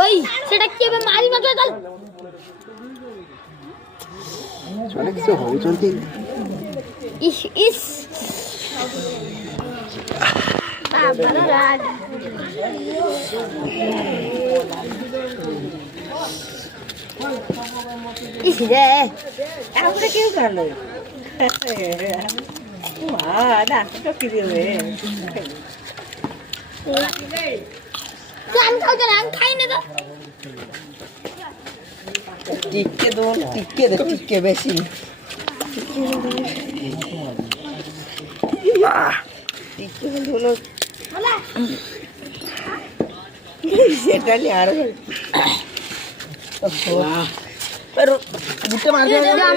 ওই সেটা কি হবে মারি না তো চল চলে কিছু হউଛନ୍ତି ইস ইস বাবা রাজ ইস রে আমরা কেউ জানো না তো কি দেবে আমি খাও না আমি খাই না তো টিকে দো টিকে বেশি টিকে হলো সেটা নিয়ে আরো দুটো মাঝে